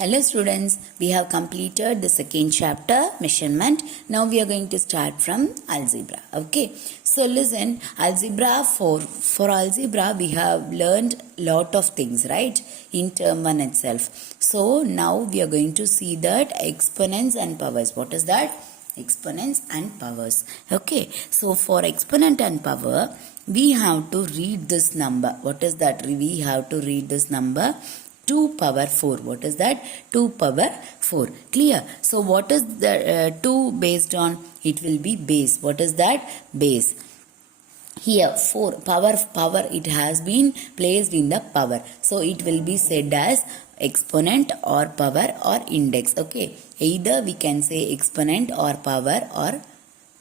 Hello students, we have completed the second chapter, measurement. Now we are going to start from algebra. Okay, so listen, algebra for algebra we have learned lot of things, right, in term 1 itself. So now we are going to see that exponents and powers. What is that? Exponents and powers. Okay, so for exponent and power we have to read this number. What is that? We have to read this number 2 power 4. What is that? 2 power 4. Clear? So what is the 2 based on? It will be base. What is that? Base. Here 4 power it has been placed in the power. So it will be said as exponent or power or index. Okay. Either we can say exponent or power or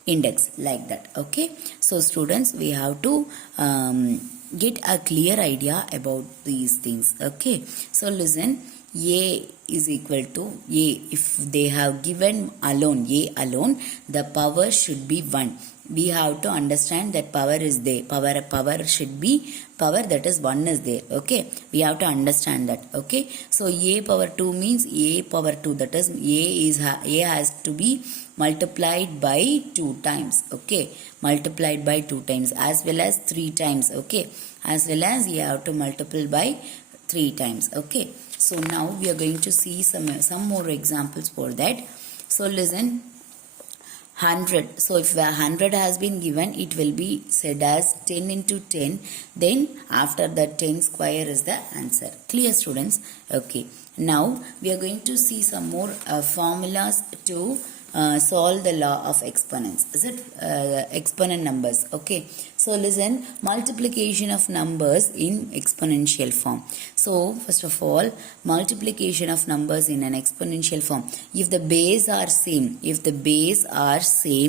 index, like that. Okay. So students, we have to get a clear idea about these things. Okay, so listen, a is equal to a. If they have given alone a alone, the power should be 1. We have to understand that power is there. Power should be power, that is 1 is there. Okay, we have to understand that. Okay, so a power 2 means a power 2, that is a has to be multiplied by 2 times. Okay, multiplied by 2 times, as well as 3 times. Okay, as well as you have to multiply by 3 times. Okay, so now we are going to see some more examples for that. So listen, 100. So if 100 has been given, it will be said as 10 into 10. Then after that 10 square is the answer. Clear students? Okay. Now we are going to see some more formulas to solve the law of exponents. Is it exponent numbers? Okay. So listen, multiplication of numbers in exponential form. So first of all, multiplication of numbers in an exponential form. If the base are same,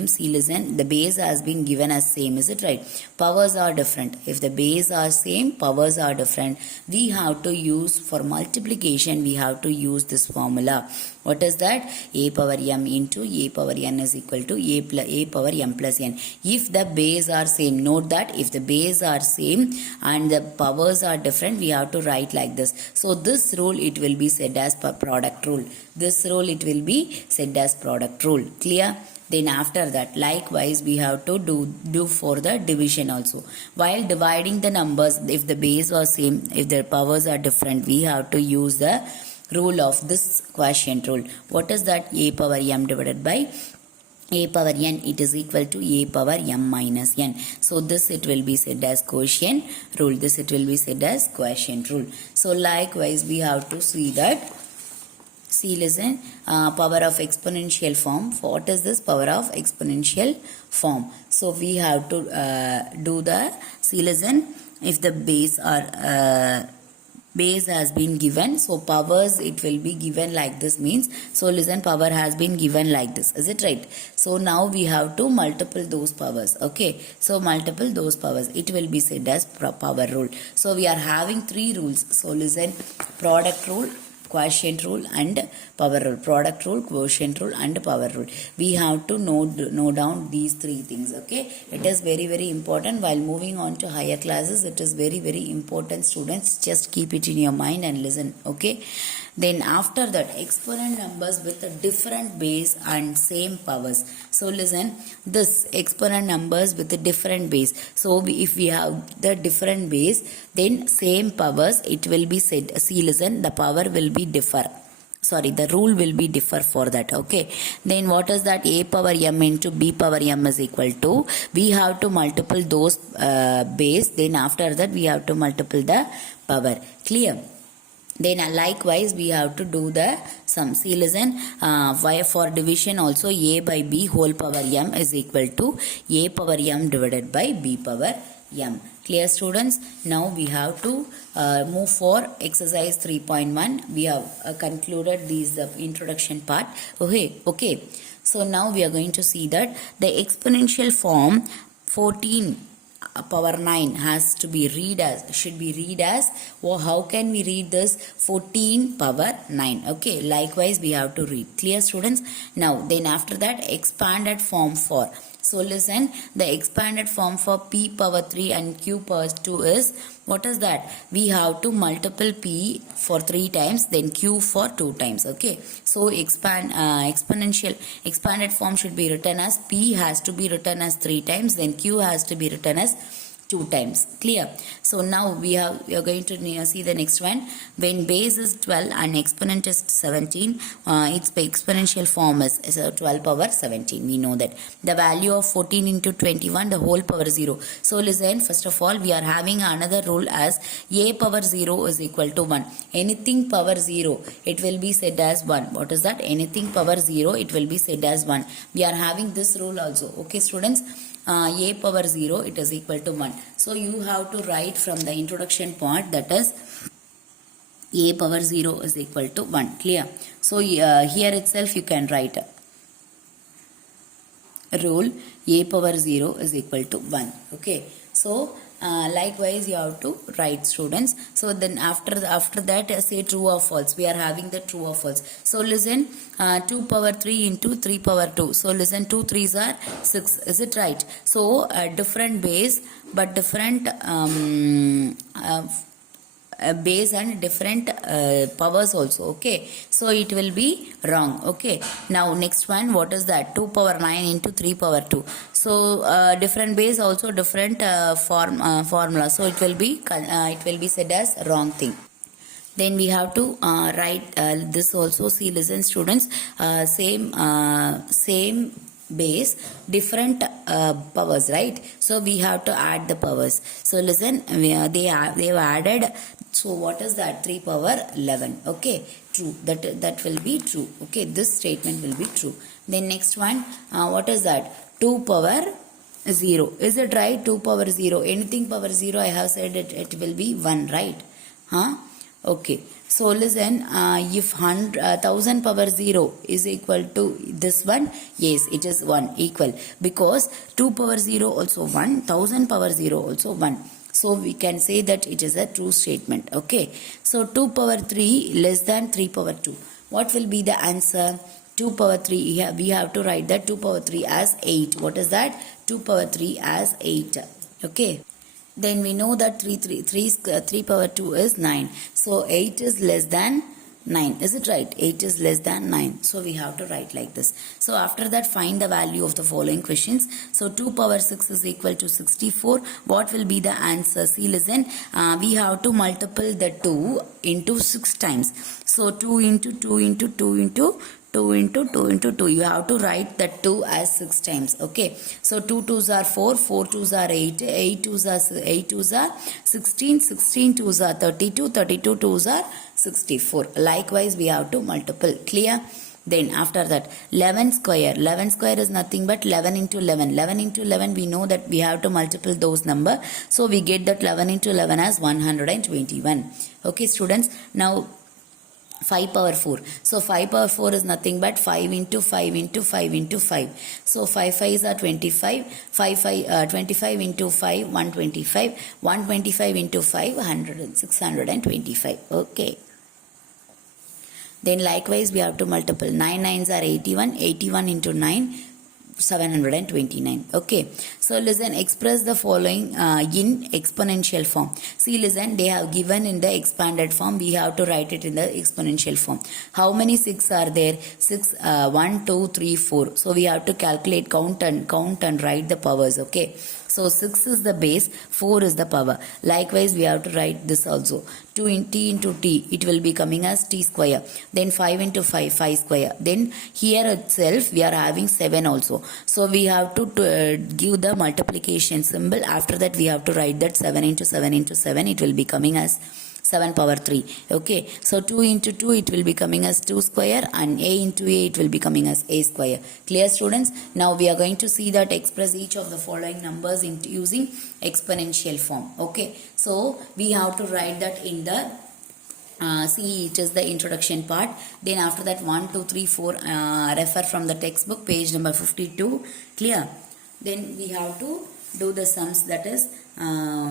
see listen, the base has been given as same, is it right? Powers are different. If the base are same, powers are different. We have to use, for multiplication, we have to use this formula. What is that? A power m into a power n is equal to a power m plus n. If the base are same, note that if the base are same and the powers are different, we have to write like this. So this rule, it will be said as product rule. This rule, it will be said as product rule. Clear? Then after that, likewise, we have to do for the division also. While dividing the numbers, if the base was same, if their powers are different, we have to use the rule of this quotient rule. What is that? A power m divided by a power n, it is equal to a power m minus n. So this, it will be said as quotient rule. This, it will be said as quotient rule. So likewise, we have to see that. See, listen, power of exponential form. What is this? Power of exponential form. So we have to do the, see, listen, if the base are base has been given, so powers, it will be given like this, means, so listen, power has been given like this, is it right? So now we have to multiple those powers. Okay, so multiple those powers, it will be said as power rule. So we are having 3 rules. So listen, product rule, quotient rule and power rule. Product rule, quotient rule and power rule. We have to note down these 3 things. Okay, it is very important. While moving on to higher classes, it is very important, students. Just keep it in your mind and listen. Okay, then after that, exponent numbers with a different base and same powers. So listen, this exponent numbers with a different base. So if we have the different base, then same powers, it will be said. See, listen, the power will be differ. Sorry, the rule will be differ for that. Okay, then what is that? A power m into b power m is equal to, we have to multiple those base, then after that we have to multiple the power. Clear? Then likewise, we have to do the sum. See, listen, for division also, a by b whole power m is equal to a power m divided by b power m. Clear, students? Now we have to move for exercise 3.1. We have concluded these introduction part. Okay. So now we are going to see that the exponential form 14 power 9 has to be should be read as, how can we read this? 14 power 9. Okay, likewise we have to read. Clear, students? Now then after that, expanded form for So listen, the expanded form for p power 3 and q power 2 is, what is that? We have to multiple p for 3 times, then q for 2 times. Okay. So exponential expanded form should be written as p has to be written as 3 times, then q has to be written as 2 times. Clear? So now we are going to see the next one. When base is 12 and exponent is 17, its exponential form is 12 power 17. We know that. The value of 14 into 21, the whole power 0. So listen, first of all, we are having another rule as a power 0 is equal to 1. Anything power 0, it will be said as 1. What is that? Anything power 0, it will be said as 1. We are having this rule also. Okay, students? A power 0, it is equal to 1. So you have to write from the introduction part, that is a power 0 is equal to 1. Clear? So here itself you can write rule a power 0 is equal to 1. Okay. So likewise you have to write, students. So then after that say true or false. We are having the true or false. So listen, 2 power 3 into 3 power 2. So listen, 2 3s are 6. Is it right? So different base but different base and different powers also. Okay, so it will be wrong. Okay, now next one, what is that? 2 power 9 into 3 power 2. So different base, also different formula, so it will be said as wrong thing. Then we have to write this also. See, listen, students, same base, different powers, right? So we have to add the powers. So listen, they have added. So what is that? 3 power 11. Okay, true. That will be true. Okay, this statement will be true. Then next one, what is that? 2 power 0. Is it right? 2 power 0. Anything power 0, I have said it will be 1, right? Huh? Okay. So listen, if 1000 power 0 is equal to this one, yes, it is 1, equal, because 2 power 0 also 1, 1000 power 0 also 1. So we can say that it is a true statement. Okay. So 2 power 3 less than 3 power 2. What will be the answer? 2 power 3, we have to write that 2 power 3 as 8. What is that? 2 power 3 as 8. Okay. Then we know that 3 power 2 is 9. So 8 is less than 9. Is it right? 8 is less than 9. So we have to write like this. So after that, find the value of the following questions. So 2 power 6 is equal to 64. What will be the answer? See, listen, we have to multiply the 2 into 6 times. So 2 into 2 into 2 into 2 into 2 into 2. You have to write that 2 as 6 times. Okay. So 2 2s are 4, 4 2s are 8, 8 2s are 16, 16 2s are 32, 32 2s are 64. Likewise, we have to multiple. Clear? Then after that, 11 square. 11 square is nothing but 11 into 11. 11 into 11, we know that we have to multiple those number. So we get that 11 into 11 as 121. Okay, students. Now 5 power 4. So 5 power 4 is nothing but 5 into 5 into 5 into 5. So 5 5s are 25. 25 into 5, 125. 125 into 5, 625. Okay. Then likewise we have to multiple. 9 9s are 81. 81 into 9, 729. Okay. So listen, express the following in exponential form. See, listen, they have given in the expanded form. We have to write it in the exponential form. How many 6 are there? 6, 1, 2, 3, 4. So we have to calculate, count and write the powers. Okay. So 6 is the base, 4 is the power. Likewise, we have to write this also. 2 into t into t, it will be coming as t square. Then 5 into 5, 5 square. Then here itself, we are having 7 also. So we have to give the multiplication symbol. After that, we have to write that 7 into 7 into 7. It will be coming as 7 power 3. Okay. So 2 into 2, it will be coming as 2 square, and a into a, it will be coming as a square. Clear, students? Now we are going to see that express each of the following numbers into using exponential form. Okay. So we have to write that in the see, it is the introduction part. Then after that, 1 2 3 4 refer from the textbook, page number 52. Clear? Then we have to do the sums, that is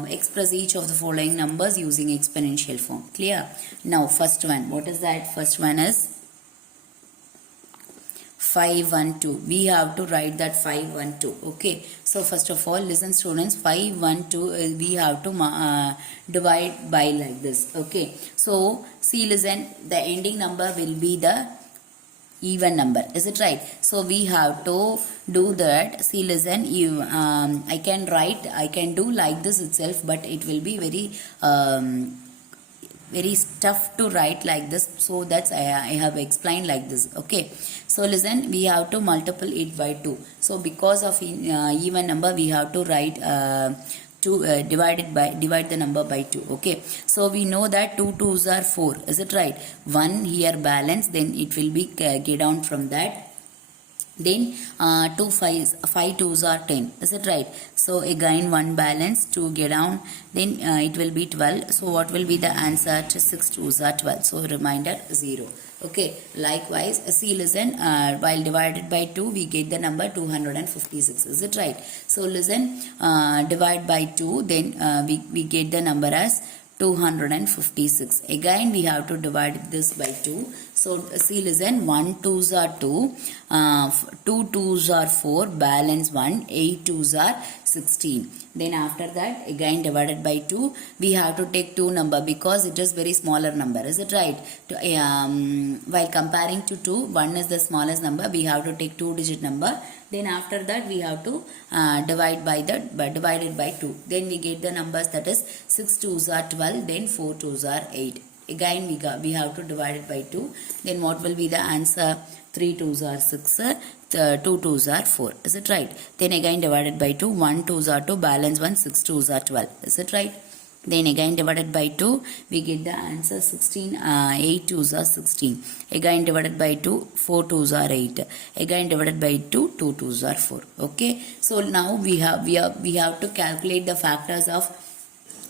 express each of the following numbers using exponential form. Clear? Now first one, what is that? First one is 512. We have to write that 512. Okay. So first of all, listen students, 512 we have to divide by like this. Okay. So see, listen, the ending number will be the even number. Is it right? So we have to do that. See, listen, you I can do like this itself, but it will be very tough to write like this, so that's I have explained like this. Okay. So listen, we have to multiply it by 2. So because of even number, we have to write divide the number by 2. Okay. So we know that 2 2s are 4. Is it right? 1 here balance, then it will be get down from that. Then 2 5 2s are 10. Is it right? So again 1 balance, 2 get down, then it will be 12. So what will be the answer? 6 2s are 12. So reminder 0. Okay. Likewise, see, listen, while divided by 2, we get the number 256. Is it right? So listen, divide by 2, then we get the number as 256. Again we have to divide this by 2. So see, listen, 1 2s are 2, 2 2s are 4, balance 1, 8 2s are 16. Then after that, again divided by 2, we have to take 2 number because it is very smaller number. Is it right? While comparing to 2, 1 is the smallest number, we have to take 2-digit number. Then after that, we have to divided by 2. Then we get the numbers, that is 6 2s are 12, then 4 2s are 8. Again we have to divide it by 2. Then what will be the answer? 3 2s are 6, 2 2s are 4. Is it right? Then again divided by 2, 1 2s are 2, balance 1, 6 2s are 12. Is it right? Then again divided by 2, we get the answer 16, 8 2s are 16. Again divided by 2, 4 2s are 8. Again divided by 2, 2 2s are 4. Okay. So now we have to calculate the factors of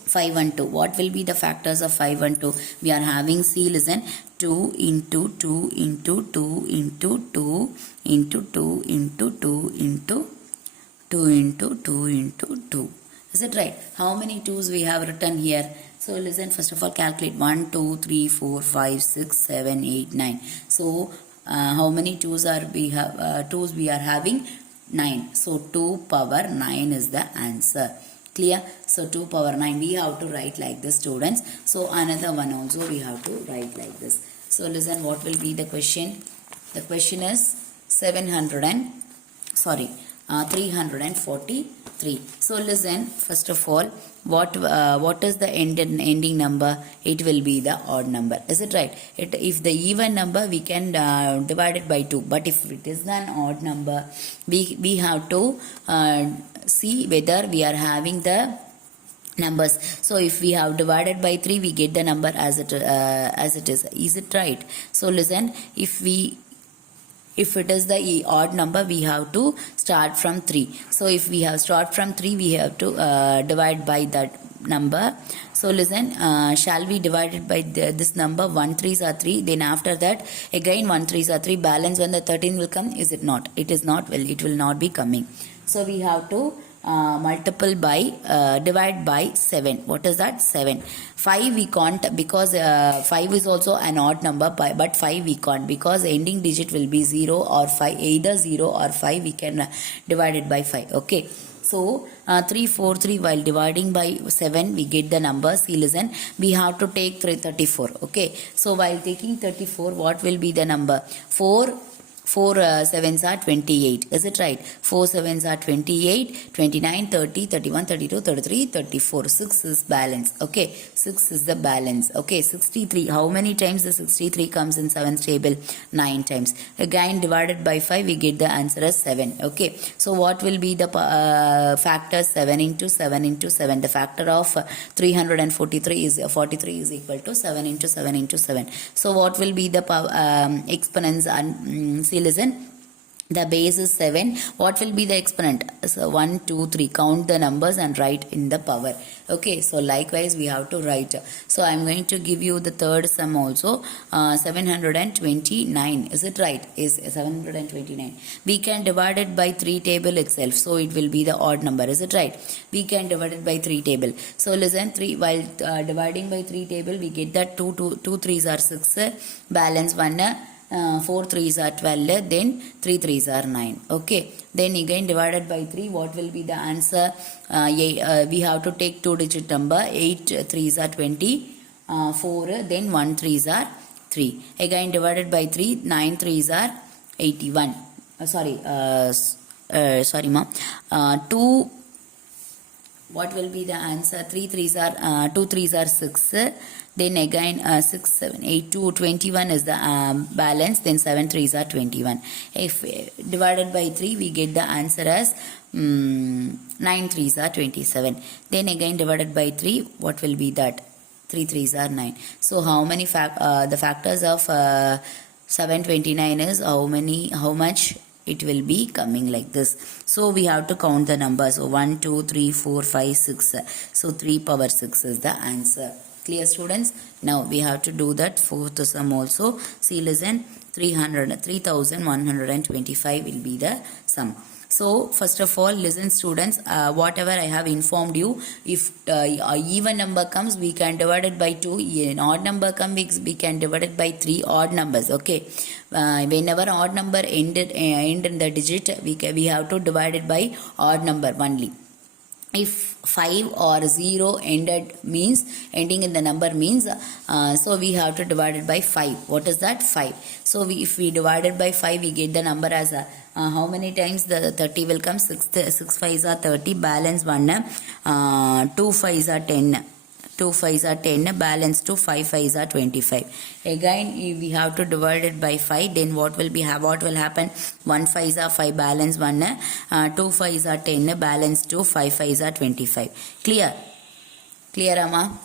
512. What will be the factors of 512? We are having, see, listen, 2 into 2 into 2 into 2 into 2 into 2 into 2 into 2 into 2. Is it right? How many 2's we have written here? So listen, first of all calculate 1, 2, 3, 4, 5, 6, 7, 8, 9. So how many 2's are we have? 2's we are having 9. So 2 power 9 is the answer. Clear? So 2 power 9 we have to write like this, students. So another one also we have to write like this. So listen, what will be the question? The question is 343. So listen, first of all, what is the ending number? It will be the odd number. Is it right? If the even number, we can divide it by 2. But if it is an odd number, we have to see whether we are having the numbers. So if we have divided by 3, we get the number as it is. Is it right? So listen, if it is the odd number, we have to start from 3. So if we have start from 3, we have to divide by that number. So listen, shall we divide it by this number? 1 3s are 3. Then after that, again 1 3s are 3. Balance when the 13 will come, is it not? It is not. Well, it will not be coming. So we have to divide by 7. What is that? 7. 5 we can't, because 5 is also an odd number, but 5 we can't, because the ending digit will be 0 or 5. Either 0 or 5 we can divide it by 5. Okay. So 3 4 3, while dividing by 7, we get the number. See, listen, we have to take 34. Okay. So while taking 34, what will be the number? 4 7s are 28. Is it right? 4 7s are 28, 29, 30, 31, 32, 33, 34. 6 is balance. Okay. 6 is the balance. Okay. 63. How many times the 63 comes in 7th table? 9 times. Again divided by 5, we get the answer as 7. Okay. So what will be the factor? 7 into 7 into 7. The factor of 343 is 43 is equal to 7 into 7 into 7. So what will be the exponents? See, listen, the base is 7. What will be the exponent? So 1 2 3. Count the numbers and write in the power. Okay. So likewise we have to write. So I am going to give you the third sum also. 729. Is it right? Is 729. We can divide it by 3 table itself. So it will be the odd number. Is it right? We can divide it by 3 table. So listen, 3 while dividing by 3 table, we get that 2 3s are 6. Balance 1. 4 3s are 12, then 3 3s are 9. Okay, then again divided by 3, what will be the answer? We have to take 2-digit number. 8 3s are 20, 4, then 1 3s are 3. Again divided by 3, 9 3s are 81. Sorry ma'am. 2, what will be the answer? 3 3s are 2 3s are 6. Then again 6 7 8 2 21 is the balance. Then 7 3s are 21. If divided by 3, we get the answer as 9 3s are 27. Then again divided by 3, what will be that? 3 3s are 9. So how many the factors of 729 is how much it will be coming like this. So we have to count the numbers. So 1 2 3 4 5 6. So 3 power 6 is the answer. Clear students? Now we have to do that fourth sum also. See, listen, 3125 will be the sum. So first of all, listen students, whatever I have informed you, if even number comes, we can divide it by 2. An odd number comes, we can divide it by 3 odd numbers. Okay, whenever odd number end in the digit, we have to divide it by odd number only. If 5 or 0 ending in the number means, so we have to divide it by 5. What is that? 5. So if we divide it by 5, we get the number as how many times the 30 will come? 6 5s are 30, balance 1, 2 5s are 10. 2 5s are 10, balance 2, 5 5s are 25. Again, we have to divide it by 5. Then what will happen? 1 5s are 5, balance 1, 2 5s are 10, balance 2, 5 5s are 25. Clear, Amma?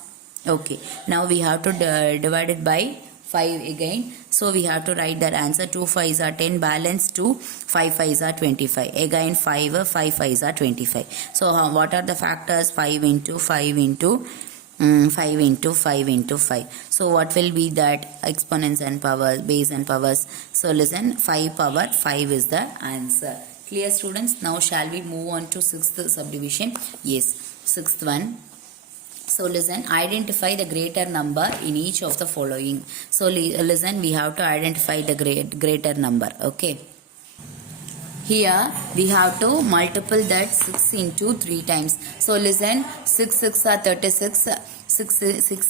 Okay. Now we have to divide it by 5 again. So we have to write that answer. 2 5s are 10, balance 2, 5 5s are 25. Again 5 5s are 25. So what are the factors? 5 into 5 into 5 into 5 into 5. So what will be that? Exponents and powers, base and powers. So listen, 5 power 5 is the answer. Clear students? Now shall we move on to 6th subdivision? Yes, 6th one. So listen, identify the greater number in each of the following. So listen, we have to identify the greater number. Okay. Here we have to multiple that 6 into 3 times. So listen, 6 6 are 36. 6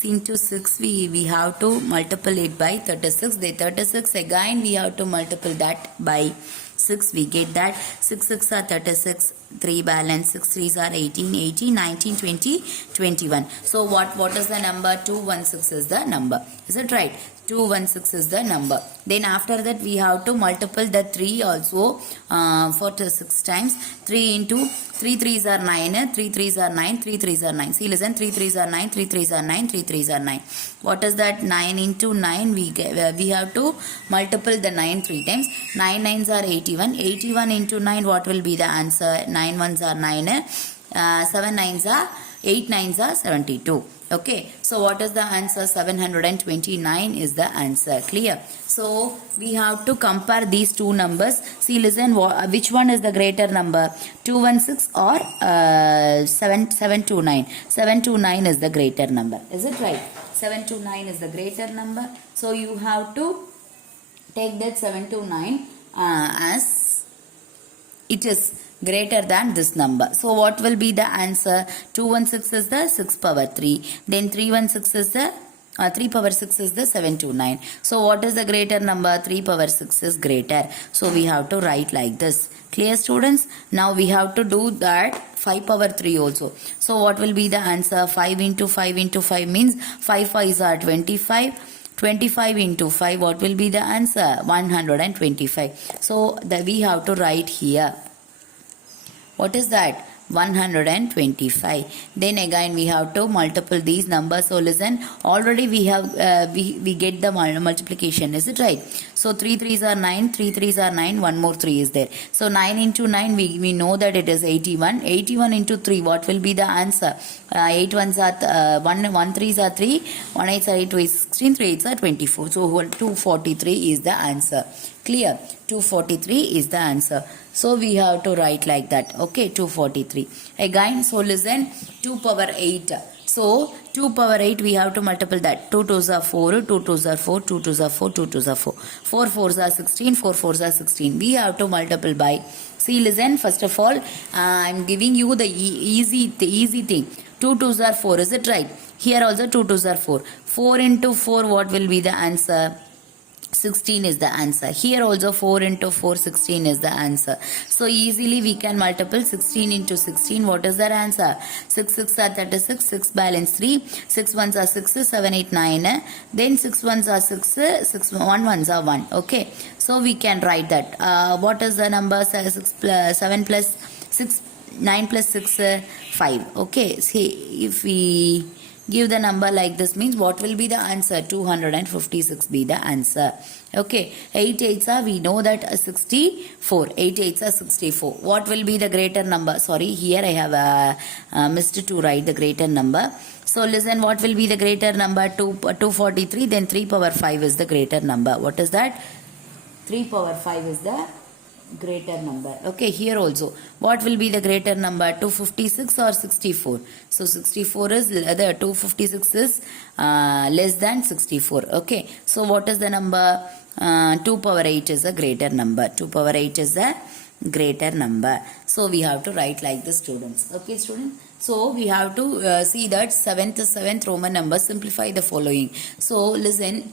into 6 we have to multiply it by 36. The 36 again we have to multiply that by 6. We get that 6 6 are 36. 3 balance 6 3s are 18, 18 19 20 21. So what is the number? 216 is the number. Is it right? 216 is the number. Then after that we have to multiply the 3 also for 6 times. 3 into 3 3s are 9, 3 3s are 9, 3 3s are 9. See, listen, 3 3s are 9, 3 3s are 9, 3 3s are 9. What is that? 9 into 9, we have to multiply the 9 3 times. 9 9s are 81. 81 into 9, what will be the answer? 9 1s are 9, 7 9s are 8 9s are 72. Okay, so what is the answer? 729 is the answer. Clear? So we have to compare these two numbers. See, listen, which one is the greater number? 216 or 729? 729 is the greater number. Is it right? 729 is the greater number. So you have to take that 729 as it is greater than this number. So what will be the answer? 216 is the 6 power 3. Then 316 is the 3 power 6 is the 729. So what is the greater number? 3 power 6 is greater. So we have to write like this. Clear students? Now we have to do that 5 power 3 also. So what will be the answer? 5 into 5 into 5 means 5 5s are 25. 25 into 5, what will be the answer? 125. So we have to write here. What is that? 125. Then again we have to multiply these numbers. So listen, already we have we get the multiplication. Is it right? So 3 3s are 9, 3 3s are 9, one more 3 is there. So 9 into 9, we know that it is 81. 81 into 3, what will be the answer? 8 1s are 1 3s are 3, 1 8s are 8, 2 is 16, 3 8s are 24. So 243 is the answer. Clear? 243 is the answer. So we have to write like that. Okay, 243. Again, so listen, 2 power 8. So 2 power 8 we have to multiply that. 2 2s are 4, 2 2s are 4, 2 2s are 4, 2 2s are 4. 4 4s are 16, 4 4s are 16. We have to multiply by. See, listen, first of all, I'm giving you the easy thing. 2 2s are 4, is it right? Here also 2 2s are 4. 4 into 4, what will be the answer? 16 is the answer. Here also 4 into 4, 16 is the answer. So easily we can multiple 16 into 16. What is their answer? 6 6 are 36, 6 balance 3, 6 ones are 6, 7 8 9. Then 6 ones are 6, 6 1 ones are 1. Okay. So we can write that. What is the number? 7 plus 6, 9 plus 6, 5. Okay. See, if we give the number like this, means what will be the answer? 256 be the answer. Okay, 8 8s are, we know that 64. 8 8s are 64. What will be the greater number? Sorry, here I have missed to write the greater number. So listen, what will be the greater number? 243. Then 3 power 5 is the greater number. What is that? 3 power 5 is the greater number. Okay, here also what will be the greater number? 256 or 64? So 64 is the 256 is less than 64. Okay, so what is the number? 2 power 8 is a greater number. 2 power 8 is a greater number. So we have to write like the students. Okay, students. So we have to see that seventh Roman number. Simplify the following. So listen.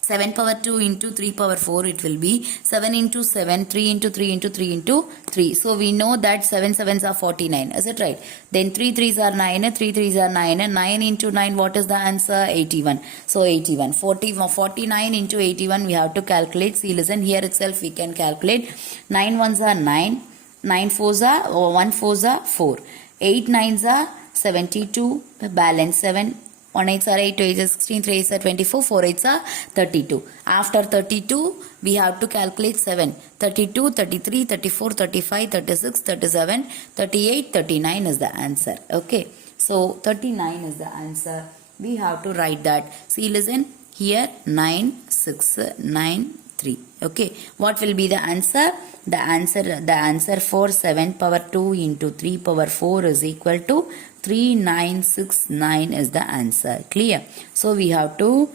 7 power 2 into 3 power 4, it will be 7 into 7, 3 into 3 into 3 into 3. So we know that 7 7s are 49. Is it right? Then 3 3s are 9, 3 3s are 9, and 9 into 9, what is the answer? 81. So 81. 49 into 81, we have to calculate. See, listen, here itself we can calculate. 9 1s are 9, 9 4s are, 1 4s are 4. 8 9s are 72, balance 7. 1 8s are 8, 2 8s are 16, 3 8s are 24, 4 8s are 32. After 32, we have to calculate 7. 32, 33, 34, 35, 36, 37, 38, 39 is the answer. Okay. So 39 is the answer. We have to write that. See, listen. Here 9, 6, 9, 3. Okay. What will be the answer? The answer for 7 power 2 into 3 power 4 is equal to 3969 is the answer. Clear? So we have to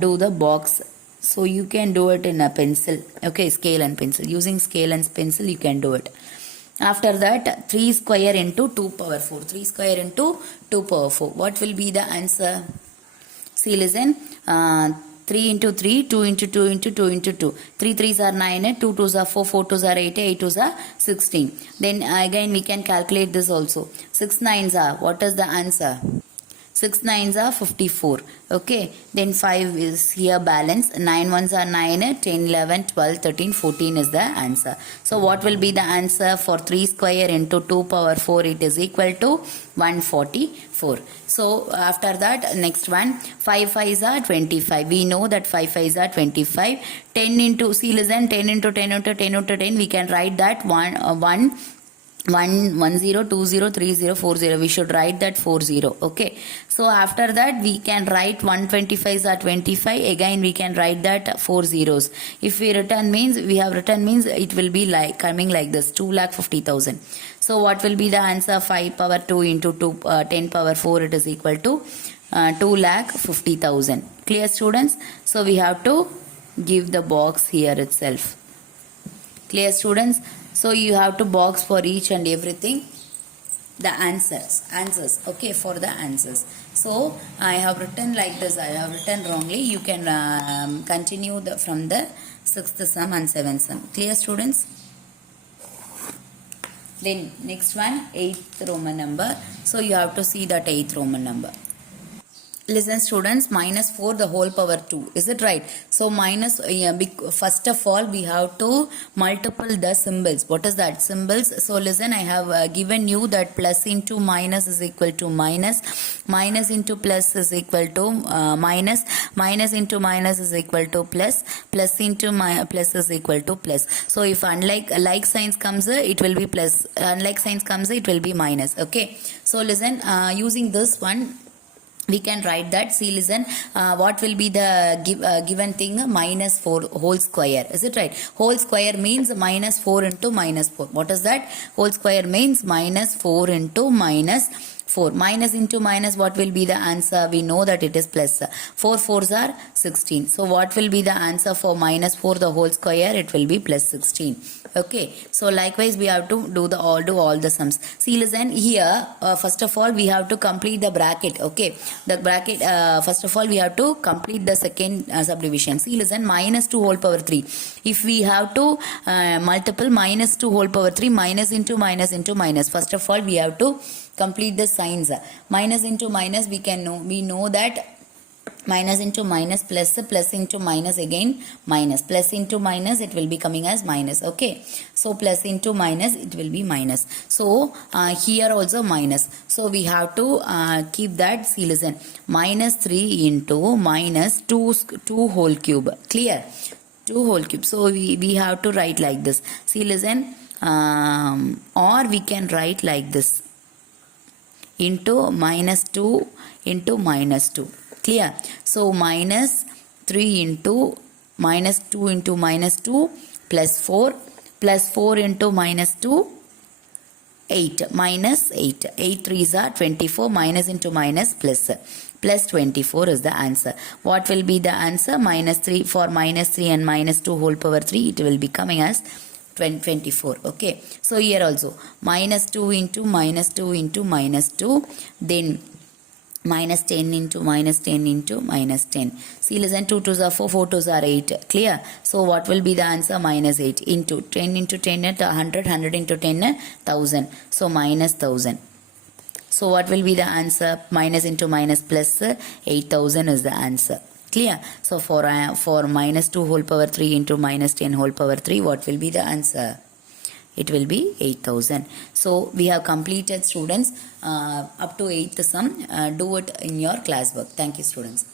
do the box. So you can do it in a pencil. Okay, scale and pencil. Using scale and pencil you can do it. After that, 3 square into 2 power 4. 3 square into 2 power 4. What will be the answer? See, listen. 3 into 3, 2 into 2 into 2 into 2. 3 3s are 9, 2 2s are 4, 4 2s are 8, 8 2s are 16. Then again we can calculate this also. 6 9s are, what is the answer? 6 9s are 54. Okay. Then 5 is here balance. 9 1s are 9, 10, 11, 12, 13, 14 is the answer. So what will be the answer for 3 square into 2 power 4? It is equal to 144. So after that, next one, 5 5s are 25. We know that 5 5s are 25. 10 into, see, listen, 10 into 10 into 10 into 10, we can write that 1 0 2 0 3 0 4 0. We should write that 4 0. Okay. So after that we can write 125s are 25. Again we can write that 4 zeros. If we return means, we have written means, it will be like coming like this, 2,50,000. So what will be the answer? 5 power 2 into 10 power 4, it is equal to 2,50,000. Clear, students? So we have to give the box here itself. Clear, students? So you have to box for each and everything the answers. Okay, for the answers. So I have written like this. I have written wrongly. You can continue from the 6th sum and 7th sum. Clear, students? Then next one, 8th Roman number. So you have to see that 8th Roman number. Listen, students, minus 4 the whole power 2. Is it right? So minus, first of all, we have to multiple the symbols. What is that? Symbols. So listen, I have given you that plus into minus is equal to minus. Minus into plus is equal to minus. Minus into minus is equal to plus. Plus into plus is equal to plus. So if like signs comes, it will be plus. Unlike signs comes, it will be minus. Okay. So listen, using this one, we can write that. See, listen, what will be the given thing? Minus 4 whole square. Is it right? Whole square means minus 4 into minus 4. What is that? Whole square means minus 4 into minus 4. Minus into minus, what will be the answer? We know that it is plus. 4 4s are 16. So what will be the answer for minus 4 the whole square? It will be plus 16. Okay, so likewise we have to do all the sums. See, listen here, first of all we have to complete the bracket. Okay, the bracket, first of all we have to complete the second subdivision. See, listen, minus 2 whole power 3. If we have to multiple minus 2 whole power 3, minus into minus into minus, first of all we have to complete the signs. Minus into minus, we know that minus into minus, plus, plus into minus, again minus, plus into minus, it will be coming as minus. Okay, so plus into minus, it will be minus. So here also minus, so we have to keep that. See, listen, minus 3 into minus 2 whole cube. Clear? 2 whole cube. So we have to write like this. See, listen, or we can write like this, into minus 2 into minus 2. Clear? So minus 3 into minus 2 into minus 2 plus 4 into minus 2, 8 minus 8. 8 3s are 24. Minus into minus plus 24 is the answer. What will be the answer? Minus 3, for minus 3 and minus 2 whole power 3, it will be coming as 24. Okay, so here also minus 2 into minus 2 into minus 2, then minus 10 into minus 10 into minus 10. See, listen, 2 2s are 4, 4 2s are 8. Clear? So what will be the answer? Minus 8 into 10 into 10 at 100, 100 into 10 1000. So minus 1000. So what will be the answer? Minus into minus plus 8000 is the answer. Clear? So for minus 2 whole power 3 into minus 10 whole power 3, what will be the answer? It will be 8000. So we have completed, students, up to 8th sum. Do it in your classwork. Thank you, students.